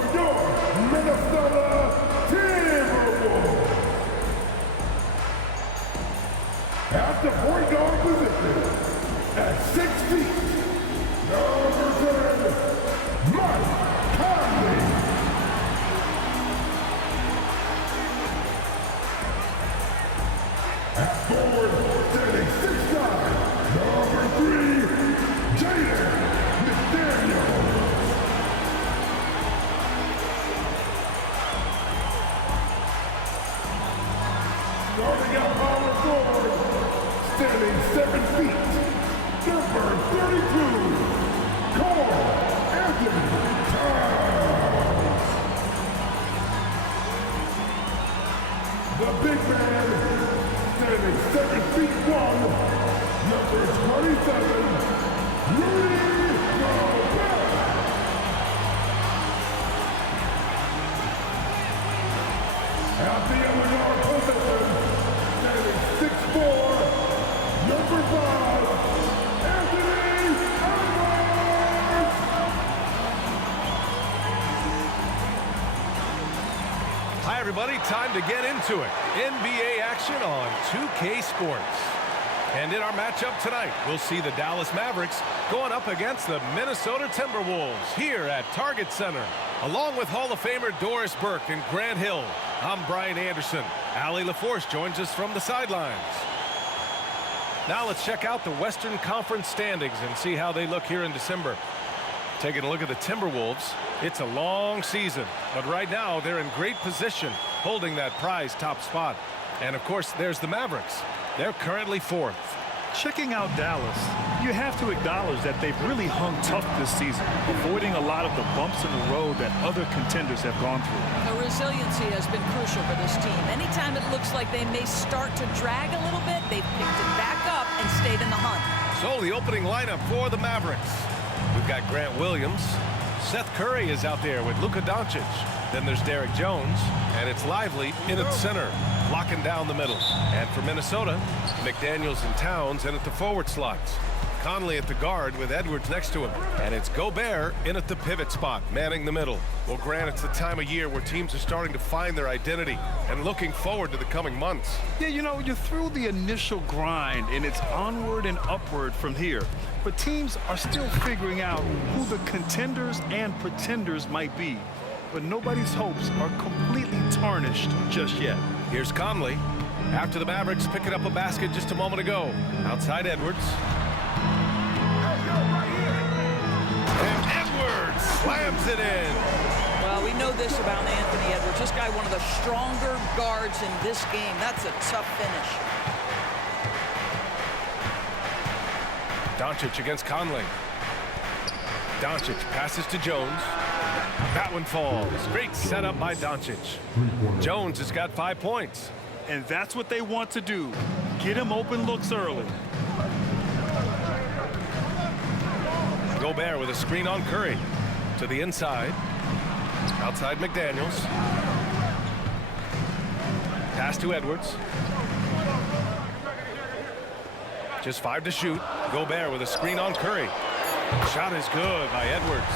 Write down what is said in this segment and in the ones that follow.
for your Minnesota Timberwolves. At the point guard position, at 6 feet, number 10, Mike Conley. At forward, standing 6'9", number 3, Jaden McDaniels. Starting at power forward, standing 7 feet, number 32, Carl Anthony Towns. The big man, standing 7 feet 1, number 27, Rudy Gobert. At the other guard position, standing 6'4", number 5, Anthony Edwards. Hi everybody, time to get into it. NBA action on 2K Sports. And in our matchup tonight, we'll see the Dallas Mavericks going up against the Minnesota Timberwolves here at Target Center. Along with Hall of Famer Doris Burke and Grant Hill, I'm Brian Anderson. Allie LaForce joins us from the sidelines. Now let's check out the Western Conference standings and see how they look here in December. Taking a look at the Timberwolves, it's a long season, but right now they're in great position, holding that prize top spot. And of course, there's the Mavericks. They're currently 4th. Checking out Dallas, you have to acknowledge that they've really hung tough this season, avoiding a lot of the bumps in the road that other contenders have gone through. The resiliency has been crucial for this team. Anytime it looks like they may start to drag a little bit, they've picked it back up and stayed in the hunt. So the opening lineup for the Mavericks. We've got Grant Williams. Seth Curry is out there with Luka Doncic. Then there's Derek Jones, and it's Lively in at center, locking down the middle. And for Minnesota, McDaniels and Towns in at the forward slots. Conley at the guard with Edwards next to him. And it's Gobert in at the pivot spot, manning the middle. Well, Grant, it's the time of year where teams are starting to find their identity and looking forward to the coming months. Yeah, you know, you're through the initial grind, and it's onward and upward from here. But teams are still figuring out who the contenders and pretenders might be. But nobody's hopes are completely tarnished just yet. Here's Conley. After the Mavericks picking up a basket just a moment ago. Outside Edwards. And Edwards slams it in. Well, we know this about Anthony Edwards. This guy, one of the stronger guards in this game. That's a tough finish. Doncic against Conley. Doncic passes to Jones. That one falls. Great setup by Doncic. Jones has got 5 points. And that's what they want to do. Get him open looks early. Gobert with a screen on Curry. To the inside. Outside McDaniels. Pass to Edwards. Just 5 to shoot. Gobert with a screen on Curry. Shot is good by Edwards.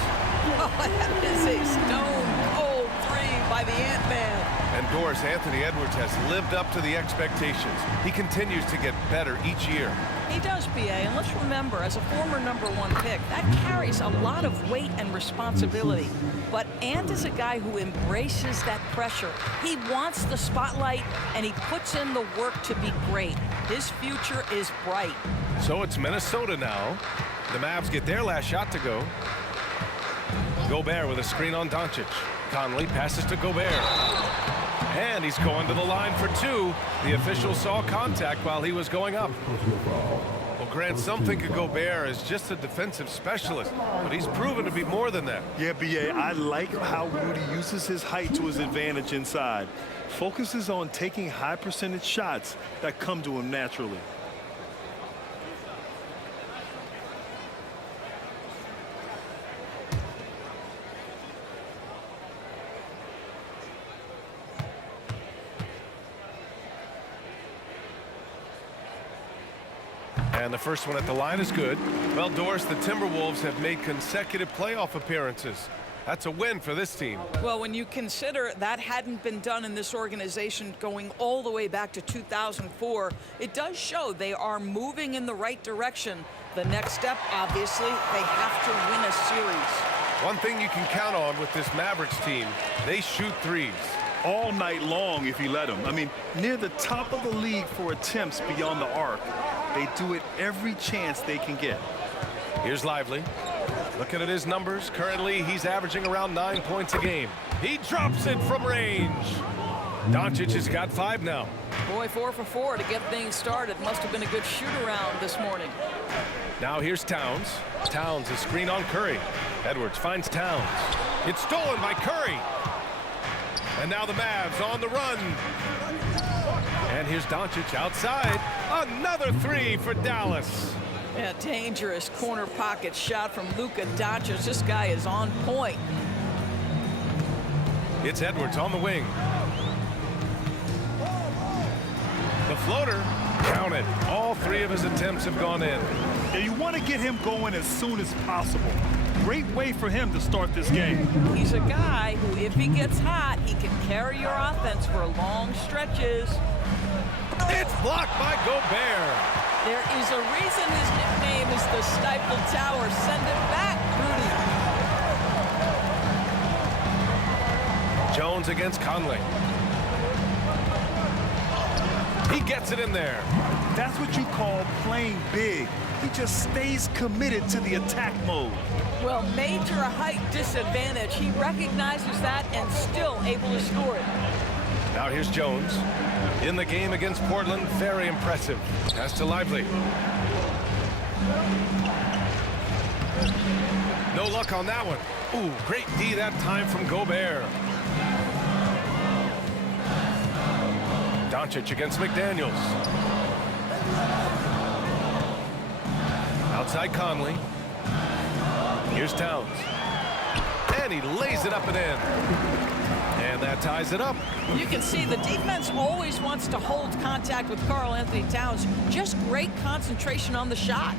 Oh, that is a stone-cold 3 by the Ant-Man. And Doris, Anthony Edwards has lived up to the expectations. He continues to get better each year. He does, BA, and let's remember, as a former #1 pick, that carries a lot of weight and responsibility. But Ant is a guy who embraces that pressure. He wants the spotlight, and he puts in the work to be great. His future is bright. So it's Minnesota now. The Mavs get their last shot to go. Gobert with a screen on Doncic. Conley passes to Gobert. And he's going to the line for 2. The official saw contact while he was going up. Well, Grant, some think of Gobert as just a defensive specialist, but he's proven to be more than that. Yeah, BA, I like how Rudy uses his height to his advantage inside. Focuses on taking high percentage shots that come to him naturally. And the first one at the line is good. Well, Doris, the Timberwolves have made consecutive playoff appearances. That's a win for this team. Well, when you consider that hadn't been done in this organization going all the way back to 2004, it does show they are moving in the right direction. The next step, obviously, they have to win a series. One thing you can count on with this Mavericks team, they shoot threes. All night long if you let them. I mean, near the top of the league for attempts beyond the arc. They do it every chance they can get. Here's Lively. Looking at his numbers, currently he's averaging around 9 points a game. He drops it from range. Doncic has got 5 now. Boy, 4 for 4 to get things started. Must have been a good shoot-around this morning. Now here's Towns. Towns is screen on Curry. Edwards finds Towns. It's stolen by Curry. And now the Mavs on the run. And here's Doncic outside. Another 3 for Dallas. Yeah, dangerous corner pocket shot from Luka Doncic. This guy is on point. It's Edwards on the wing. The floater counted. All 3 of his attempts have gone in. Yeah, you want to get him going as soon as possible. Great way for him to start this game. He's a guy who, if he gets hot, he can carry your offense for long stretches. It's blocked by Gobert. There is a reason his nickname is the Stifle Tower. Send it back, Rudy. Jones against Conley. He gets it in there. That's what you call playing big. He just stays committed to the attack mode. Well, major height disadvantage. He recognizes that and still able to score it. Now here's Jones. In the game against Portland, very impressive. Pass to Lively. No luck on that one. Ooh, great D that time from Gobert. Doncic against McDaniels. Outside Conley. Here's Towns. And he lays it up and in. And that ties it up. You can see the defense always wants to hold contact with Karl-Anthony Towns. Just great concentration on the shot.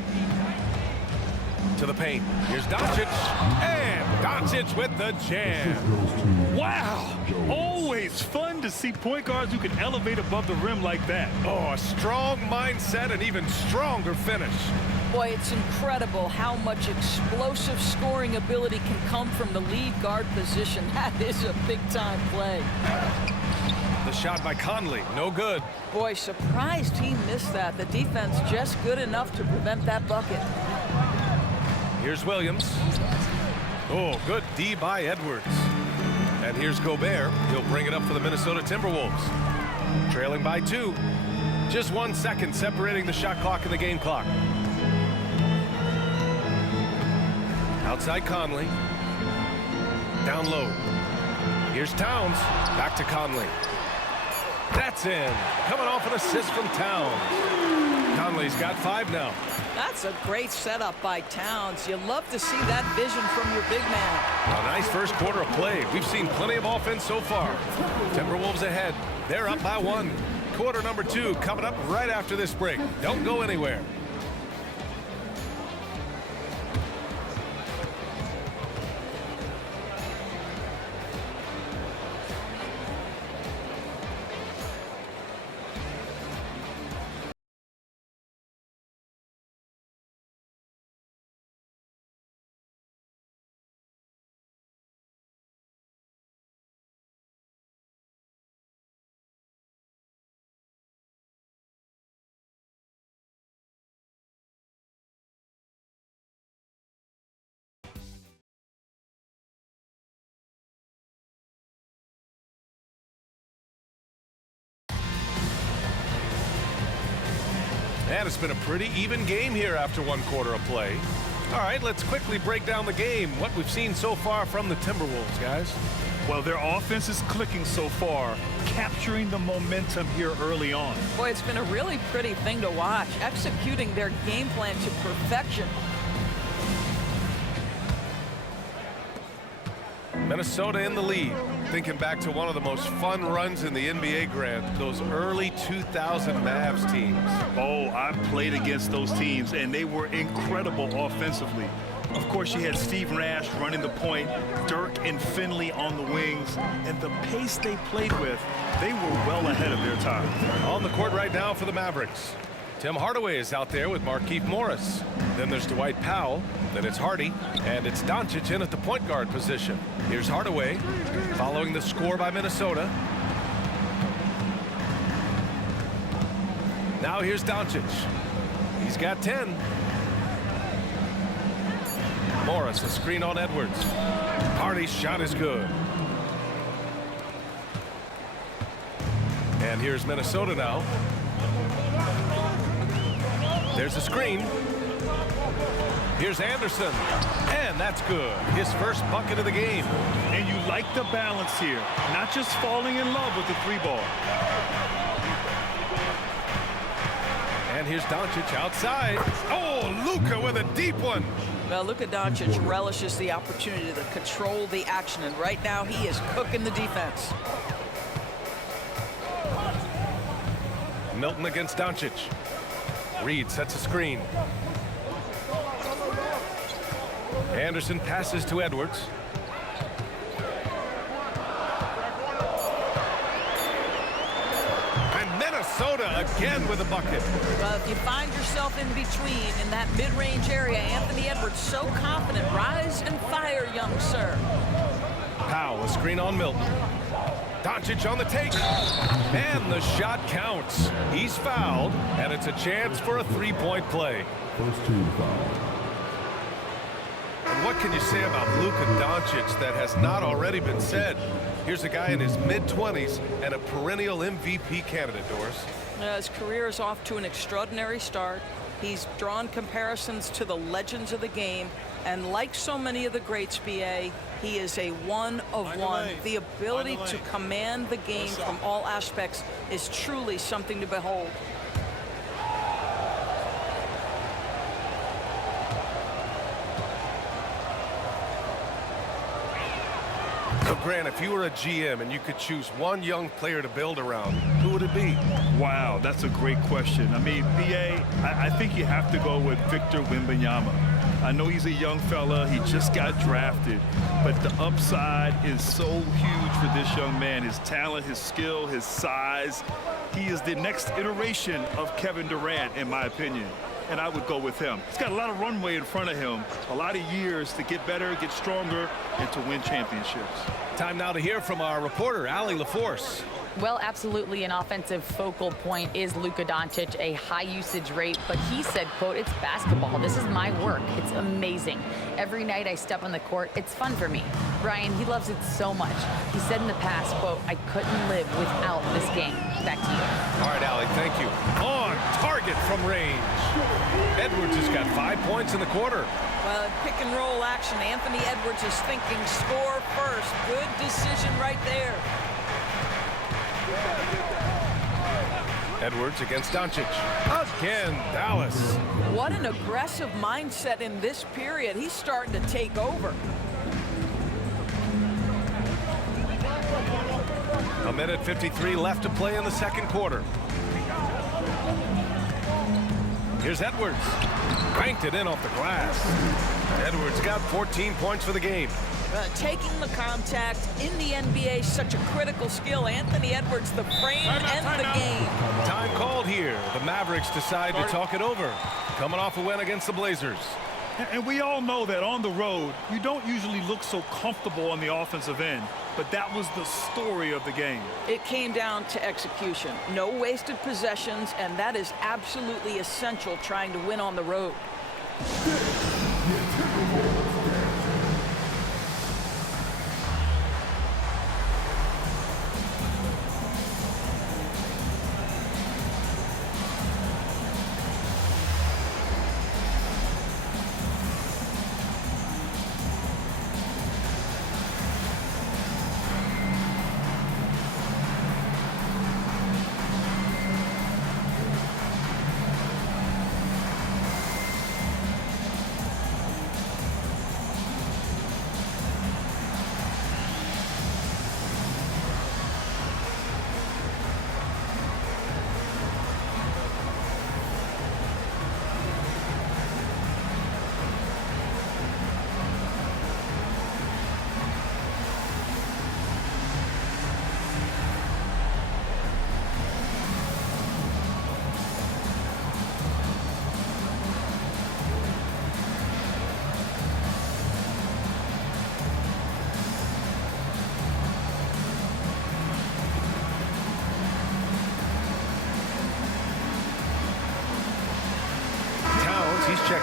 To the paint. Here's Doncic. And Doncic with the jam. Wow. Always fun to see point guards who can elevate above the rim like that. Oh, a strong mindset and even stronger finish. Boy, it's incredible how much explosive scoring ability can come from the lead guard position. That is a big-time play. The shot by Conley, no good. Boy, surprised he missed that. The defense just good enough to prevent that bucket. Here's Williams. Oh, good D by Edwards. And here's Gobert. He'll bring it up for the Minnesota Timberwolves. Trailing by 2. Just 1 second separating the shot clock and the game clock. Outside Conley. Down low. Here's Towns. Back to Conley. That's in. Coming off an assist from Towns. Conley's got 5 now. That's a great setup by Towns. You love to see that vision from your big man. A nice first quarter of play. We've seen plenty of offense so far. Timberwolves ahead. They're up by 1. Quarter number 2 coming up right after this break. Don't go anywhere. And it's been a pretty even game here after 1 quarter of play. All right, let's quickly break down the game. What we've seen so far from the Timberwolves, guys. Well, their offense is clicking so far, capturing the momentum here early on. Boy, it's been a really pretty thing to watch, executing their game plan to perfection. Minnesota in the lead. Thinking back to one of the most fun runs in the NBA, Grant, those early 2000 Mavs teams. Oh, I played against those teams, and they were incredible offensively. Of course, you had Steve Nash running the point, Dirk and Finley on the wings, and the pace they played with, they were well ahead of their time. On the court right now for the Mavericks. Tim Hardaway is out there with Markieff Morris. Then there's Dwight Powell. Then it's Hardy. And it's Doncic in at the point guard position. Here's Hardaway following the score by Minnesota. Now here's Doncic. He's got 10. Morris, a screen on Edwards. Hardy's shot is good. And here's Minnesota now. There's a screen. Here's Anderson. And that's good. His first bucket of the game. And you like the balance here. Not just falling in love with the three ball. And here's Doncic outside. Oh, Luka with a deep one. Well, Luka Doncic relishes the opportunity to control the action, and right now he is cooking the defense. Milton against Doncic. Reed sets a screen. Anderson passes to Edwards. And Minnesota again with a bucket. Well, if you find yourself in between in that mid-range area, Anthony Edwards so confident. Rise and fire, young sir. Powell, a screen on Milton. Doncic on the take. And the shot counts. He's fouled, and it's a chance for a three-point play. First team foul. And what can you say about Luka Doncic that has not already been said? Here's a guy in his mid-20s and a perennial MVP candidate, Doris. His career is off to an extraordinary start. He's drawn comparisons to the legends of the game, and like so many of the greats, BA, he is a one of one. The ability to command the game from all aspects is truly something to behold. So, Grant, if you were a GM and you could choose one young player to build around, who would it be? Wow, that's a great question. I mean, BA, I think you have to go with Victor Wembanyama. I know he's a young fella. He just got drafted. But the upside is so huge for this young man. His talent, his skill, his size. He is the next iteration of Kevin Durant, in my opinion. And I would go with him. He's got a lot of runway in front of him. A lot of years to get better, get stronger, and to win championships. Time now to hear from our reporter, Allie LaForce. Well, absolutely an offensive focal point is Luka Doncic, a high usage rate, but he said, quote, "It's basketball. This is my work. It's amazing. Every night I step on the court, it's fun for me." Ryan, he loves it so much. He said in the past, quote, "I couldn't live without this game." Back to you. All right, Allie, thank you. On target from range. Edwards has got 5 points in the quarter. Well, pick and roll action. Anthony Edwards is thinking score first. Good decision right there. Edwards against Doncic. Again, Dallas. What an aggressive mindset in this period. He's starting to take over. A minute 53 left to play in the second quarter. Here's Edwards. Cranked it in off the glass. Edwards got 14 points for the game. Taking the contact in the NBA is such a critical skill. Anthony Edwards, the frame and the game. Time called here. The Mavericks decide to talk it over. Coming off a win against the Blazers. And we all know that on the road, you don't usually look so comfortable on the offensive end. But that was the story of the game. It came down to execution. No wasted possessions, and that is absolutely essential trying to win on the road.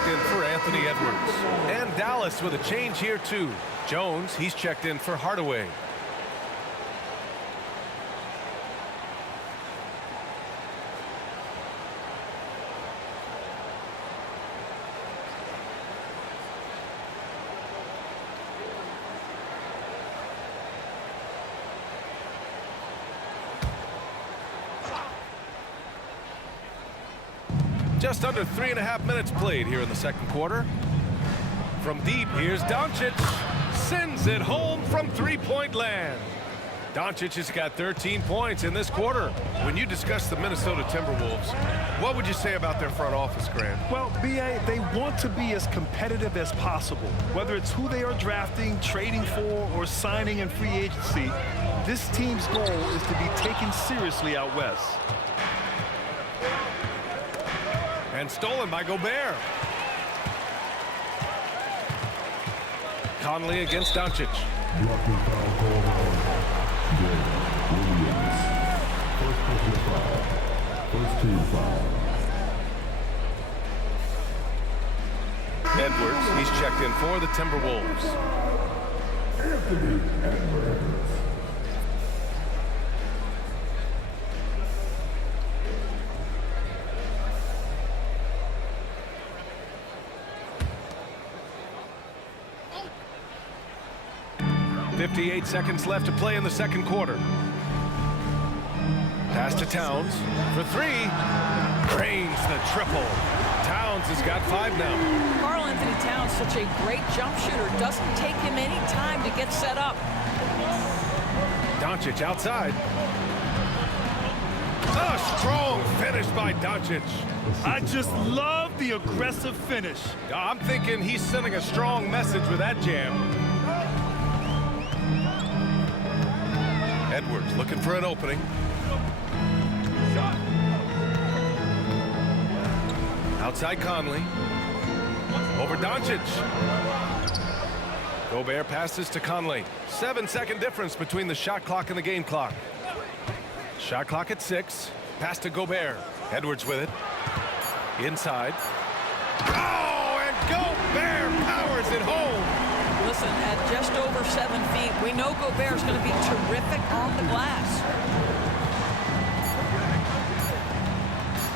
checked in for Anthony Edwards. And Dallas with a change here too. Jones, he's checked in for Hardaway. Just under 3.5 minutes played here in the second quarter. From deep, here's Doncic. Sends it home from three-point land. Doncic has got 13 points in this quarter. When you discuss the Minnesota Timberwolves, what would you say about their front office, Grant? Well, B.A., they want to be as competitive as possible. Whether it's who they are drafting, trading for, or signing in free agency, this team's goal is to be taken seriously out west. And stolen by Gobert. Conley against Doncic. Blocking foul called on Williams. First personal foul. First team foul. Edwards, he's checked in for the Timberwolves. Anthony Edwards. .58 seconds left to play in the second quarter. Pass to Towns for three. Drains the triple. Towns has got 5 now. Karl Anthony Towns, such a great jump shooter. Doesn't take him any time to get set up. Doncic outside. A strong finish by Doncic. I just love the aggressive finish. I'm thinking he's sending a strong message with that jam. Edwards looking for an opening. Outside Conley. Over Doncic. Gobert passes to Conley. 7-second difference between the shot clock and the game clock. Shot clock at 6. Pass to Gobert. Edwards with it. Inside. Oh, and Gobert powers it home. Listen, at just over 7 feet, we know Gobert's going to be terrific on the glass.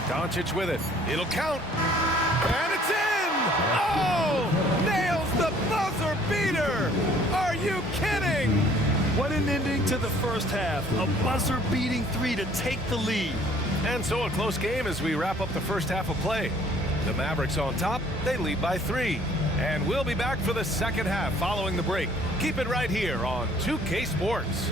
Doncic with it. It'll count. And it's in! Oh! Nails the buzzer beater! Are you kidding? What an ending to the first half. A buzzer-beating 3 to take the lead. And so a close game as we wrap up the first half of play. The Mavericks on top. They lead by 3. And we'll be back for the second half following the break. Keep it right here on 2K Sports.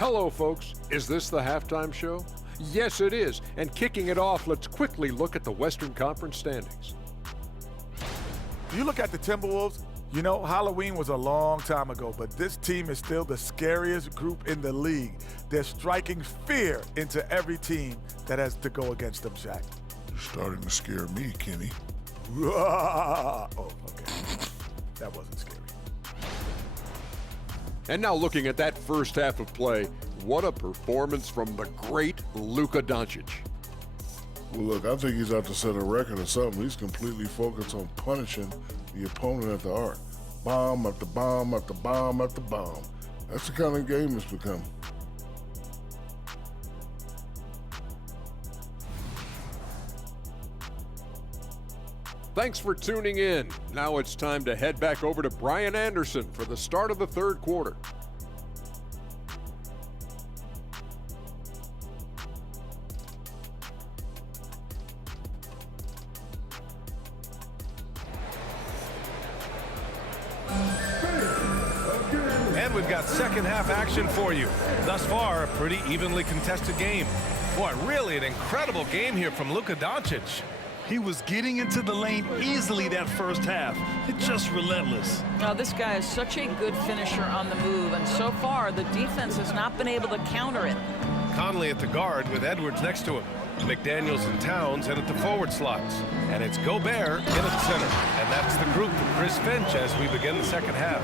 Hello, folks. Is this the halftime show? Yes, it is. And kicking it off, let's quickly look at the Western Conference standings. You look at the Timberwolves, you know, Halloween was a long time ago, but this team is still the scariest group in the league. They're striking fear into every team that has to go against them, Shaq. You're starting to scare me, Kenny. Oh, okay. That wasn't scary. And now looking at that first half of play, what a performance from the great Luka Doncic. Well, look, I think he's out to set a record or something. He's completely focused on punishing the opponent at the arc. Bomb after bomb after bomb after bomb. That's the kind of game it's become. Thanks for tuning in. Now it's time to head back over to Brian Anderson for the start of the third quarter. And we've got second half action for you. Thus far, a pretty evenly contested game. Boy, really an incredible game here from Luka Doncic. He was getting into the lane easily that first half. It's just relentless. Now, this guy is such a good finisher on the move, and so far the defense has not been able to counter it. Conley at the guard with Edwards next to him. McDaniels and Towns in at the forward slots. And it's Gobert in at center. And that's the group for Chris Finch as we begin the second half.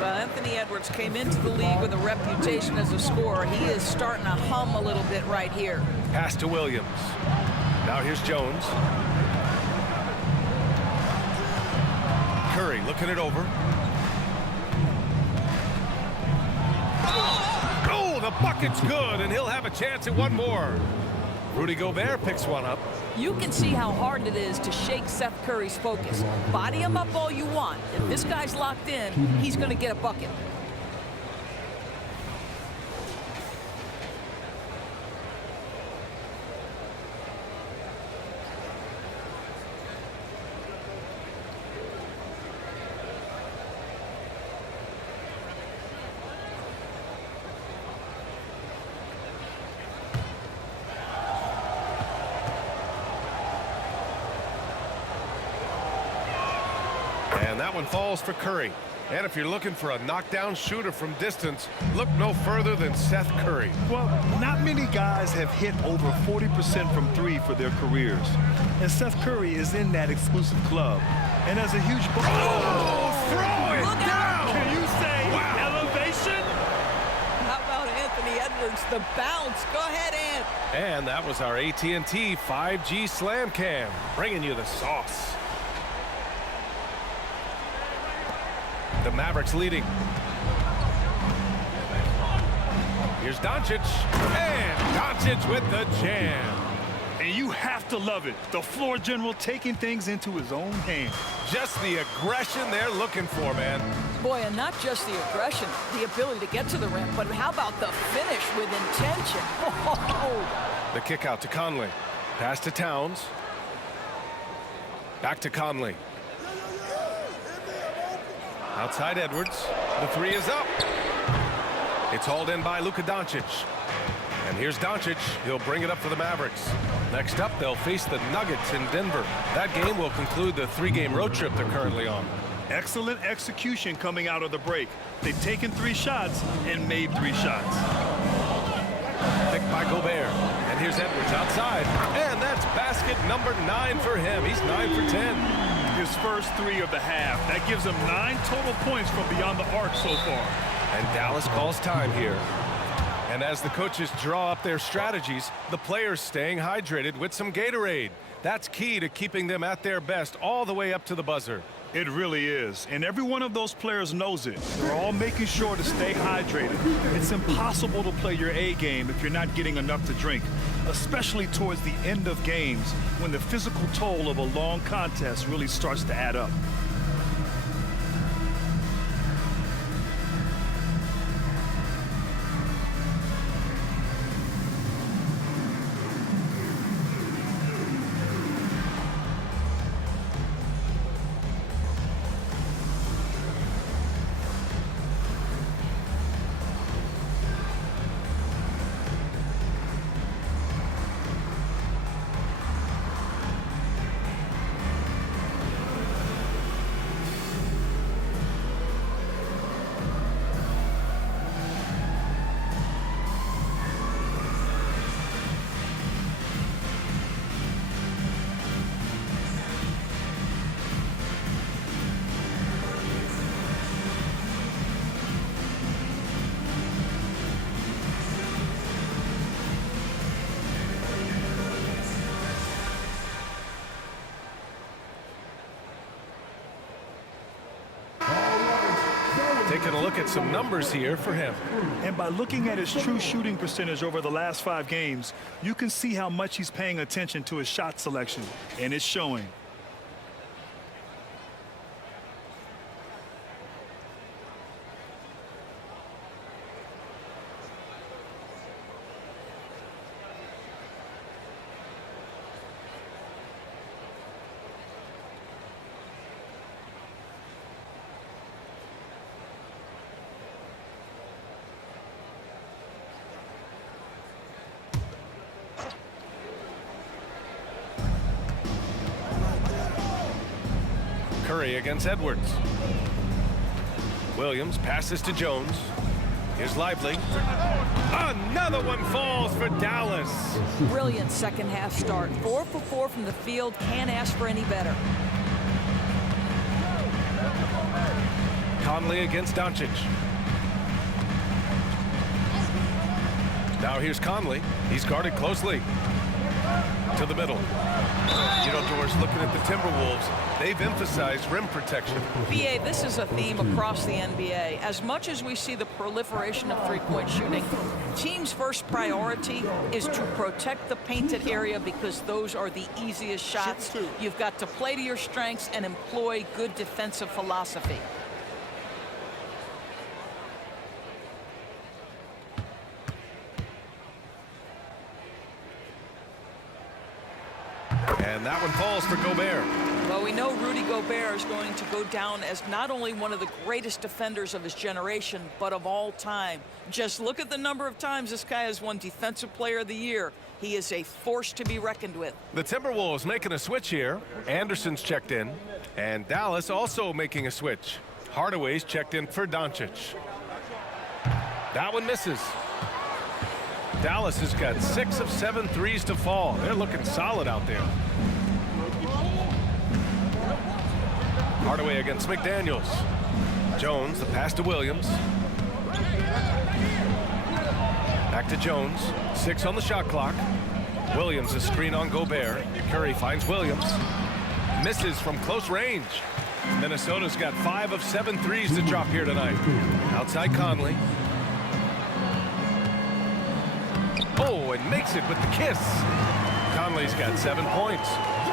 Well, Anthony Edwards came into the league with a reputation as a scorer. He is starting to hum a little bit right here. Pass to Williams. Now here's Jones. Curry looking it over. Oh, the bucket's good, and he'll have a chance at one more. Rudy Gobert picks one up. You can see how hard it is to shake Seth Curry's focus. Body him up all you want. If this guy's locked in, he's going to get a bucket. And that one falls for Curry. And if you're looking for a knockdown shooter from distance, look no further than Seth Curry. Well, not many guys have hit over 40% from three for their careers. And Seth Curry is in that exclusive club. And as a huge... Oh, throw it down! Can you say elevation? How about Anthony Edwards, the bounce? Go ahead, Ant. And that was our AT&T 5G Slam Cam, bringing you the sauce. The Mavericks leading. Here's Doncic, and Doncic with the jam. And you have to love it. The floor general taking things into his own hands. Just the aggression they're looking for, man. Boy, and not just the aggression, the ability to get to the rim, but how about the finish with intention? Oh. The kick out to Conley. Pass to Towns. Back to Conley. Outside Edwards. The three is up. It's hauled in by Luka Doncic. And here's Doncic. He'll bring it up for the Mavericks. Next up, they'll face the Nuggets in Denver. That game will conclude the three-game road trip they're currently on. Excellent execution coming out of the break. They've taken 3 shots and made 3 shots. Picked by Gobert. And here's Edwards outside. And that's basket number 9 for him. He's 9 for 10. His first 3 of the half. That gives him 9 total points from beyond the arc so far. And Dallas calls time here. And as the coaches draw up their strategies, the players staying hydrated with some Gatorade. That's key to keeping them at their best all the way up to the buzzer. It really is. And every one of those players knows it. They're all making sure to stay hydrated. It's impossible to play your A game if you're not getting enough to drink, especially towards the end of games when the physical toll of a long contest really starts to add up. Taking a look at some numbers here for him. And by looking at his true shooting percentage over the last 5 games, you can see how much he's paying attention to his shot selection, and it's showing. Curry against Edwards. Williams passes to Jones. Here's Lively. Another one falls for Dallas. Brilliant second half start. 4 for 4 from the field. Can't ask for any better. Conley against Doncic. Now here's Conley. He's guarded closely. To the middle. You know, George, looking at the Timberwolves, they've emphasized rim protection. BA, this is a theme across the NBA. As much as we see the proliferation of three-point shooting, teams' first priority is to protect the painted area because those are the easiest shots. You've got to play to your strengths and employ good defensive philosophy. And that one falls for Gobert. Well, we know Rudy Gobert is going to go down as not only one of the greatest defenders of his generation, but of all time. Just look at the number of times this guy has won Defensive Player of the Year. He is a force to be reckoned with. The Timberwolves making a switch here. Anderson's checked in. And Dallas also making a switch. Hardaway's checked in for Doncic. That one misses. Dallas has got 6 of 7 threes to fall. They're looking solid out there. Hardaway against McDaniels. Jones, the pass to Williams. Back to Jones. 6 on the shot clock. Williams, a screen on Gobert. Curry finds Williams. Misses from close range. Minnesota's got 5 of 7 threes to drop here tonight. Outside Conley. Oh, and makes it with the kiss. Conley's got 7 points.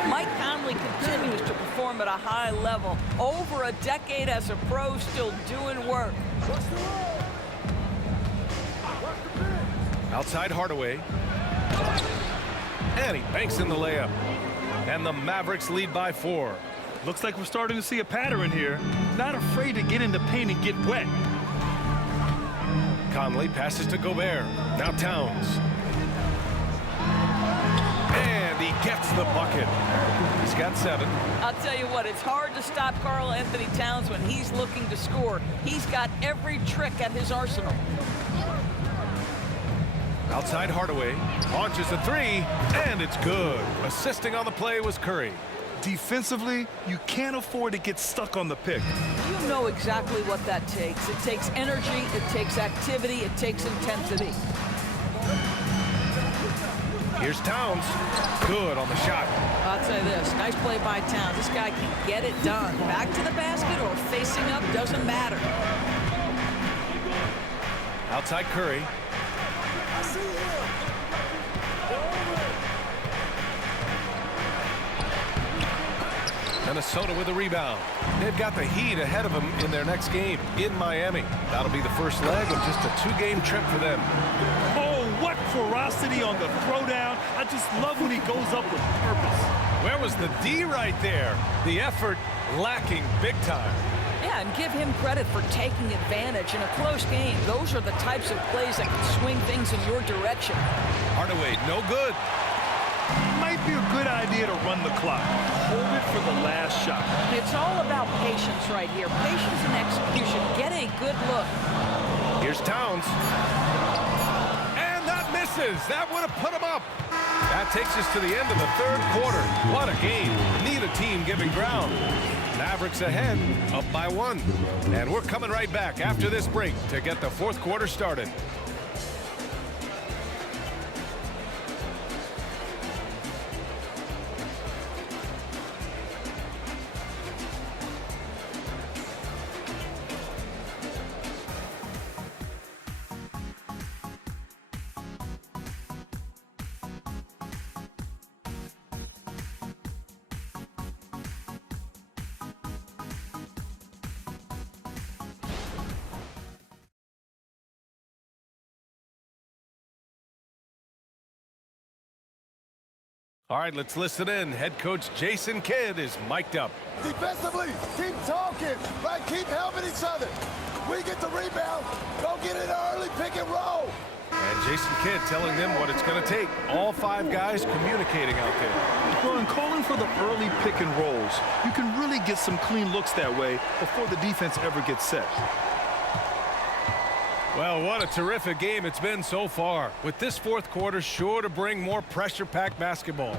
Mike Conley continues to perform at a high level. Over a decade as a pro, still doing work. Outside Hardaway. And he banks in the layup. And the Mavericks lead by 4. Looks like we're starting to see a pattern here. Not afraid to get in the paint and get wet. Conley passes to Gobert. Now Towns. And he gets the bucket. He's got 7. I'll tell you what, it's hard to stop Karl Anthony Towns when he's looking to score. He's got every trick at his arsenal. Outside Hardaway. Launches a 3, and it's good. Assisting on the play was Curry. Defensively, you can't afford to get stuck on the pick. You know exactly what that takes. It takes energy, it takes activity, it takes intensity. Here's Towns. Good on the shot. I'll tell you this, nice play by Towns. This guy can get it done. Back to the basket or facing up, doesn't matter. Outside Curry. Minnesota with a rebound. They've got the Heat ahead of them in their next game in Miami. That'll be the first leg of just a 2-game trip for them. Oh, what ferocity on the throwdown. I just love when he goes up with purpose. Where was the D right there? The effort lacking big time. Yeah, and give him credit for taking advantage in a close game. Those are the types of plays that can swing things in your direction. Hardaway, no good. Might be a good idea to run the clock. Hold it for the last shot. It's all about patience right here. Patience and execution. Get a good look. Here's Towns. And that misses. That would have put him up. That takes us to the end of the 3rd quarter. What a game. Neither team giving ground. Mavericks ahead, up by 1. And we're coming right back after this break to get the 4th quarter started. All right, let's listen in. Head coach Jason Kidd is mic'd up. Defensively, keep talking, right? Keep helping each other. We get the rebound, go get it early, pick and roll. And Jason Kidd telling them what it's going to take. All 5 guys communicating out there. Well, in calling for the early pick and rolls, you can really get some clean looks that way before the defense ever gets set. Well, what a terrific game it's been so far, with this fourth quarter sure to bring more pressure-packed basketball.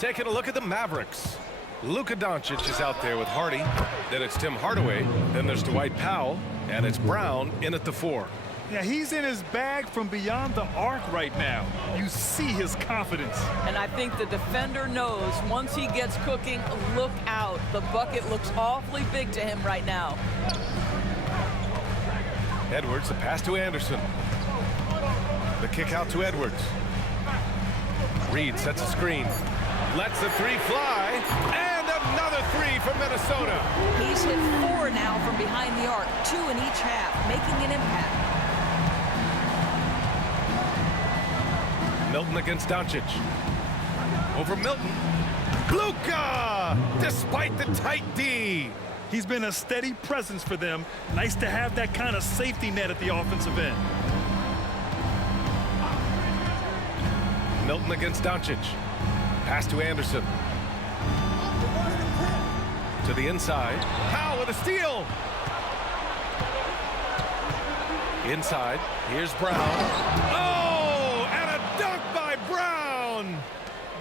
Taking a look at the Mavericks. Luka Doncic is out there with Hardy. Then it's Tim Hardaway. Then there's Dwight Powell. And it's Brown in at the 4. Yeah, he's in his bag from beyond the arc right now. You see his confidence. And I think the defender knows once he gets cooking, look out. The bucket looks awfully big to him right now. Edwards, the pass to Anderson. The kick out to Edwards. Reed sets a screen. Lets the 3 fly. And another 3 from Minnesota. He's hit 4 now from behind the arc, 2 in each half, making an impact. Milton against Doncic. Over Milton. Luka! Despite the tight D. He's been a steady presence for them. Nice to have that kind of safety net at the offensive end. Milton against Doncic. Pass to Anderson. To the inside. Powell with a steal. Inside. Here's Brown. Oh! And a dunk by Brown!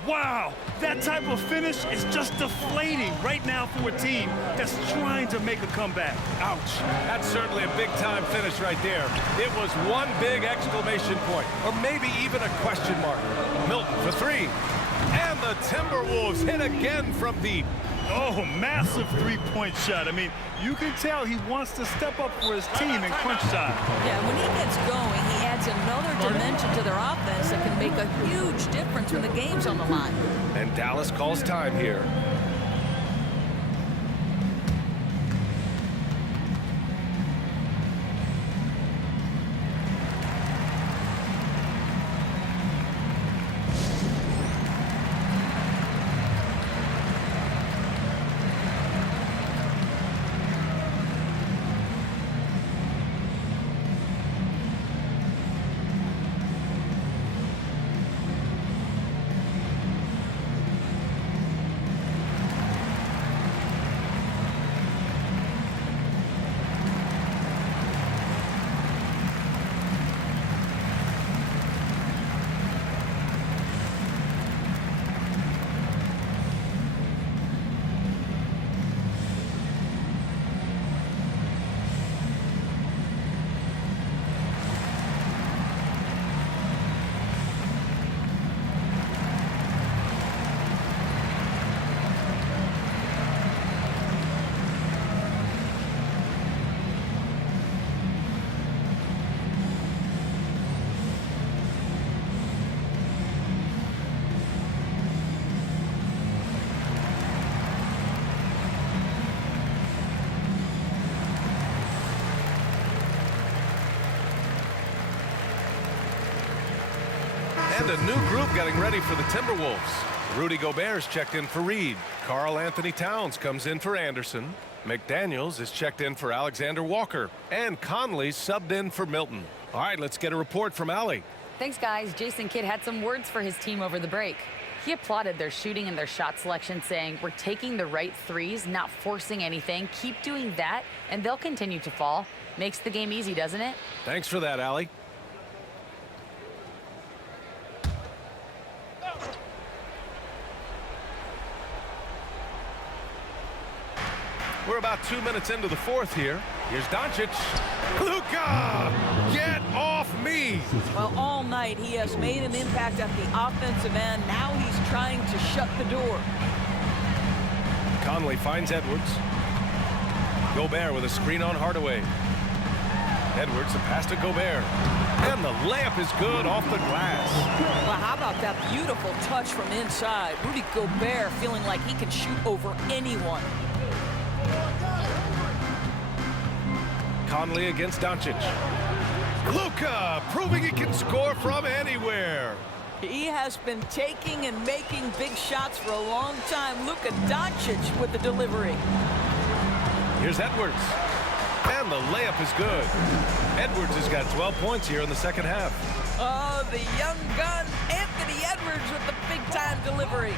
Wow, that type of finish is just deflating right now for a team that's trying to make a comeback. Ouch. That's certainly a big-time finish right there. It was one big exclamation point, or maybe even a question mark. Milton for 3. And the Timberwolves hit again from deep. Oh, massive three-point shot. I mean, you can tell he wants to step up for his team in crunch time. Yeah, when he gets going, he adds another dimension to their offense that can make a huge difference when the game's on the line. And Dallas calls time here. And a new group getting ready for the Timberwolves. Rudy Gobert's checked in for Reed. Karl Anthony Towns comes in for Anderson. McDaniels is checked in for Alexander Walker. And Conley's subbed in for Milton. All right, let's get a report from Allie. Thanks, guys. Jason Kidd had some words for his team over the break. He applauded their shooting and their shot selection, saying, "We're taking the right threes, not forcing anything. Keep doing that, and they'll continue to fall." Makes the game easy, doesn't it? Thanks for that, Allie. We're about 2 minutes into the fourth here. Here's Doncic. Luka! Get off me! Well, all night he has made an impact at the offensive end. Now he's trying to shut the door. Conley finds Edwards. Gobert with a screen on Hardaway. Edwards, the pass to Gobert. And the layup is good off the glass. Well, how about that beautiful touch from inside? Rudy Gobert feeling like he can shoot over anyone. Conley against Doncic. Luka proving he can score from anywhere. He has been taking and making big shots for a long time. Luka Doncic with the delivery. Here's Edwards. And the layup is good. Edwards has got 12 points here in the second half. Oh, the young gun, Anthony Edwards with the big-time delivery.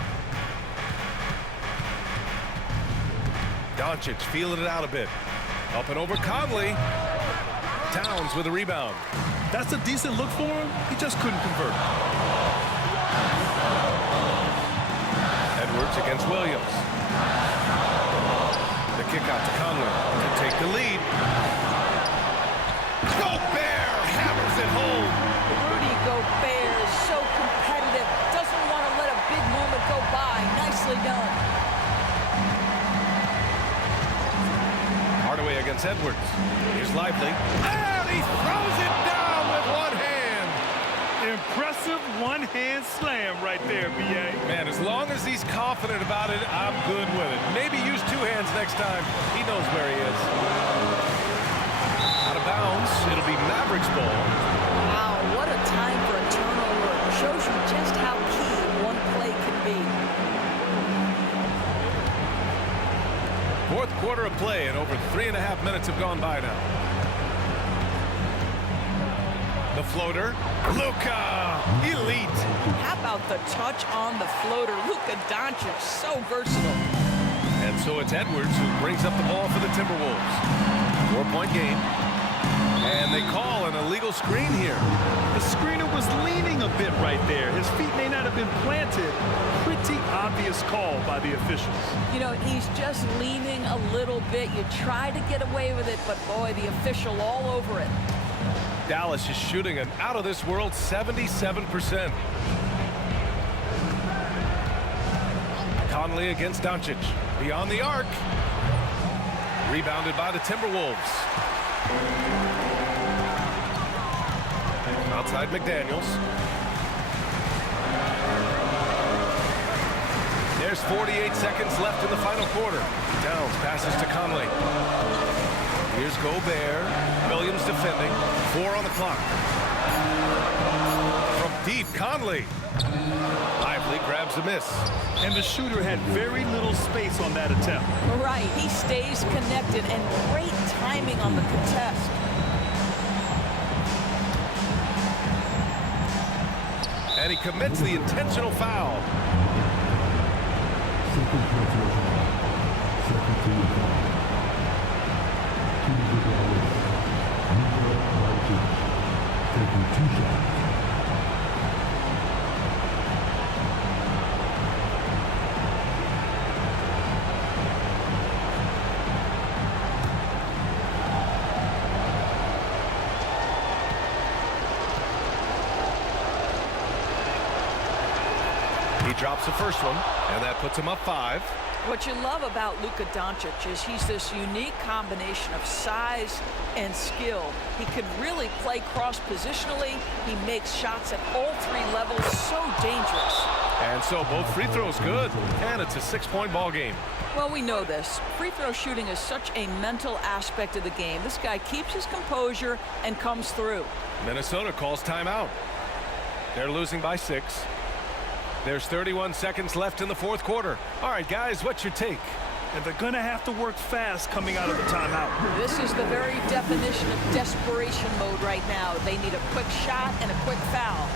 Doncic feeling it out a bit. Up and over Conley. Towns with a rebound. That's a decent look for him. He just couldn't convert. Edwards against Williams. The kick out to Conley to take the lead. Gobert hammers it home. Rudy Gobert is so competitive. Doesn't want to let a big moment go by. Nicely done. Hardaway against Edwards. Here's Lively. And he throws it down with one hand. Impressive one-hand slam right there, B.A. Man, as long as he's confident about it, I'm good with it. Maybe use two hands next time. He knows where he is. Out of bounds. It'll be Mavericks ball. Wow, what a time for a turnover. Shows you just how key one play can be. Fourth quarter of play, and over 3.5 minutes have gone by now. The floater. Luka, elite. How about the touch on the floater? Luka Doncic, so versatile. And so it's Edwards who brings up the ball for the Timberwolves. 4-point game. And they call an illegal screen here. The screener was leaning a bit right there. His feet may not have been planted. Pretty obvious call by the officials. You know, he's just leaning a little bit. You try to get away with it, but boy, the official all over it. Dallas is shooting an out-of-this-world 77%. Conley against Doncic. Beyond the arc. Rebounded by the Timberwolves. Outside McDaniels. There's 48 seconds left in the final quarter. Downs passes to Conley. Here's Gobert. Williams defending. 4 on the clock. From deep, Conley. Lively grabs the miss. And the shooter had very little space on that attempt. Right, he stays connected, and great timing on the contest. And he commits the intentional foul. He drops the first one, and that puts him up 5. What you love about Luka Doncic is he's this unique combination of size and skill. He could really play cross-positionally. He makes shots at all 3 levels. So dangerous. And so both free throws good, and it's a 6-point ball game. Well, we know this. Free throw shooting is such a mental aspect of the game. This guy keeps his composure and comes through. Minnesota calls timeout. They're losing by 6. There's 31 seconds left in the fourth quarter. All right, guys, what's your take? And they're going to have to work fast coming out of the timeout. This is the very definition of desperation mode right now. They need a quick shot and a quick foul.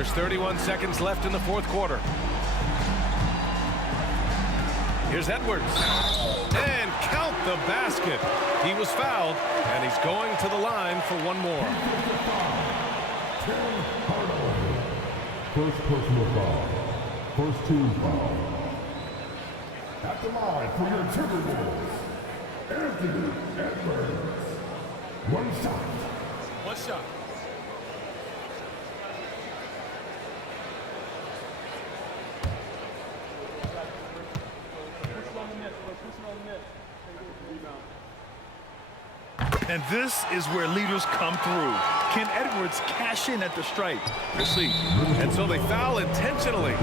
There's 31 seconds left in the fourth quarter. Here's Edwards. And count the basket. He was fouled, and he's going to the line for one more. First personal foul. First team foul. At the line for your Timberwolves, Anthony Edwards. One shot. One shot. And this is where leaders come through. Can Edwards cash in at the stripe? We'll see. And so they foul intentionally.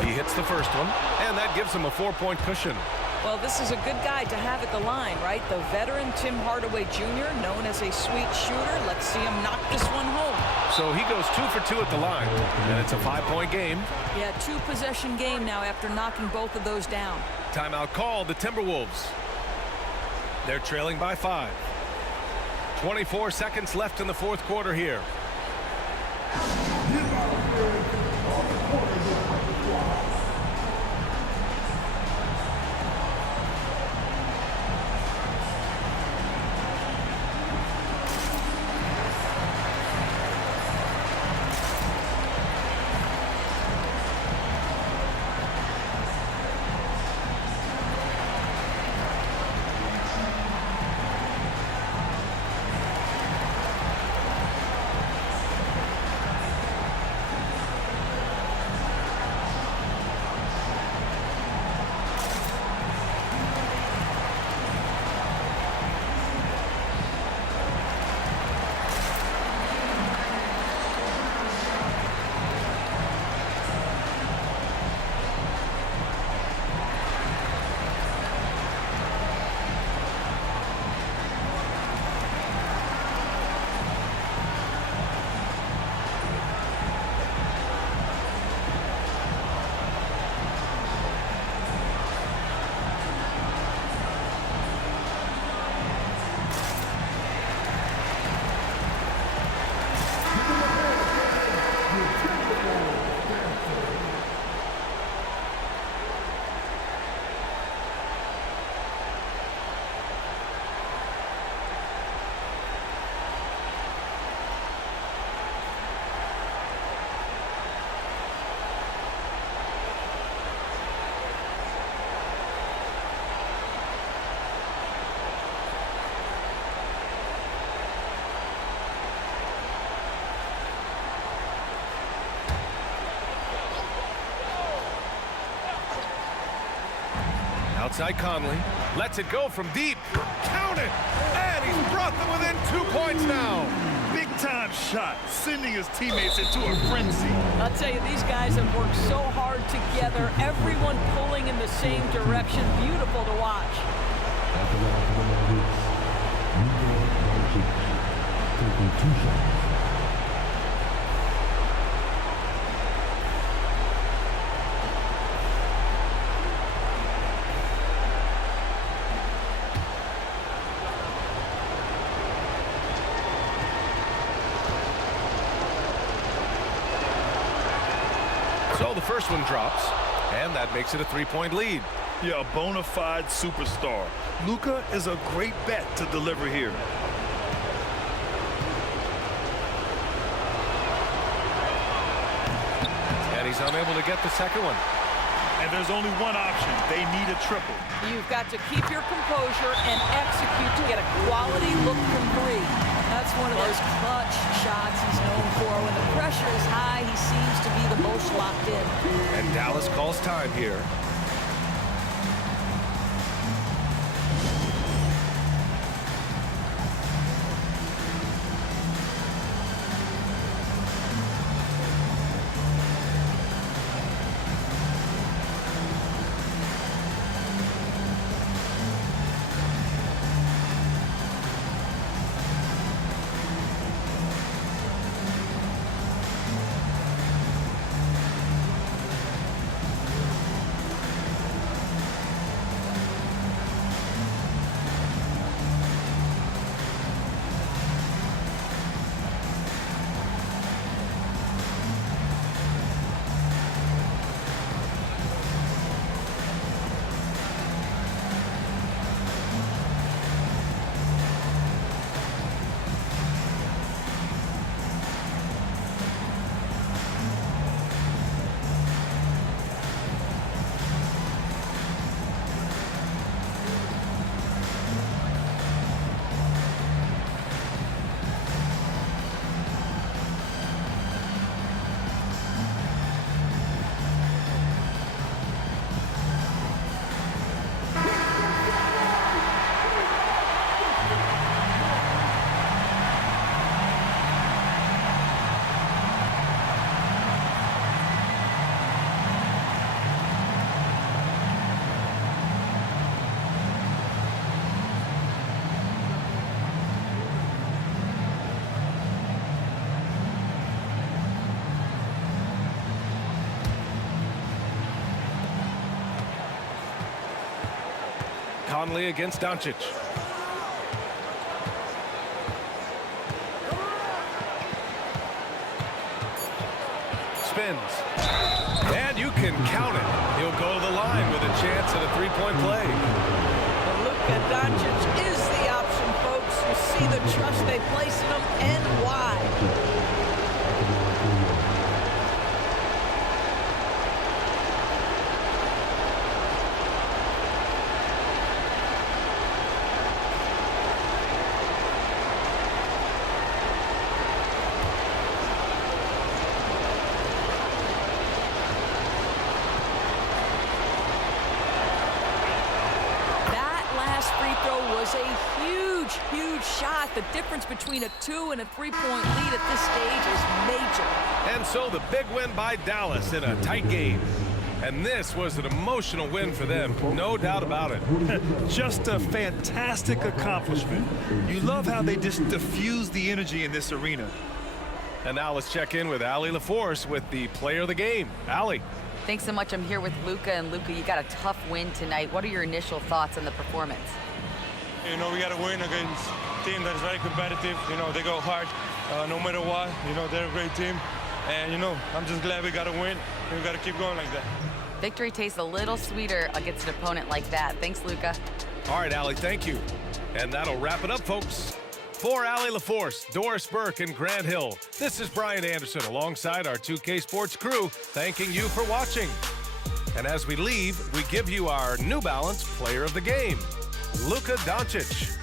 He hits the first one, and that gives him a 4-point cushion. Well, this is a good guy to have at the line, right? The veteran Tim Hardaway Jr., known as a sweet shooter. Let's see him knock this one home. So he goes 2 for 2 at the line, and it's a 5-point game. Yeah, 2-possession game now after knocking both of those down. Timeout called, the Timberwolves. They're trailing by 5. 24 seconds left in the fourth quarter here. Outside Conley. Lets it go from deep. Count it! And he's brought them within 2 points now. Big-time shot, sending his teammates into a frenzy. I'll tell you, these guys have worked so hard together. Everyone pulling in the same direction. Beautiful to watch. At the line for the Mavericks, taking 2 shots. So the first one drops, and that makes it a 3-point lead. Yeah, a bona fide superstar. Luka is a great bet to deliver here. And he's unable to get the second one. And there's only one option. They need a triple. You've got to keep your composure and execute to get a quality look from 3. That's one of those clutch shots he's known for. When the pressure is high, he seems to be the most locked in. And Dallas calls time here. Conley against Doncic. Spins. And you can count it. He'll go to the line with a chance at a three-point play. Luka Doncic is the option, folks. You see the trust they place in him and why. Was a huge, huge shot. The difference between a 2- and a 3-point lead at this stage is major. And so the big win by Dallas in a tight game. And this was an emotional win for them, no doubt about it. Just a fantastic accomplishment. You love how they just diffuse the energy in this arena. And now let's check in with Allie LaForce with the player of the game. Allie. Thanks so much. I'm here with Luka. And Luka, you got a tough win tonight. What are your initial thoughts on the performance? You know, we got to win against a team that is very competitive. You know, they go hard no matter what. You know, they're a great team. And, you know, I'm just glad we got to win. And we got to keep going like that. Victory tastes a little sweeter against an opponent like that. Thanks, Luka. All right, Allie, thank you. And that'll wrap it up, folks. For Allie LaForce, Doris Burke, and Grant Hill, this is Brian Anderson alongside our 2K Sports crew, thanking you for watching. And as we leave, we give you our New Balance Player of the Game, Luka Doncic.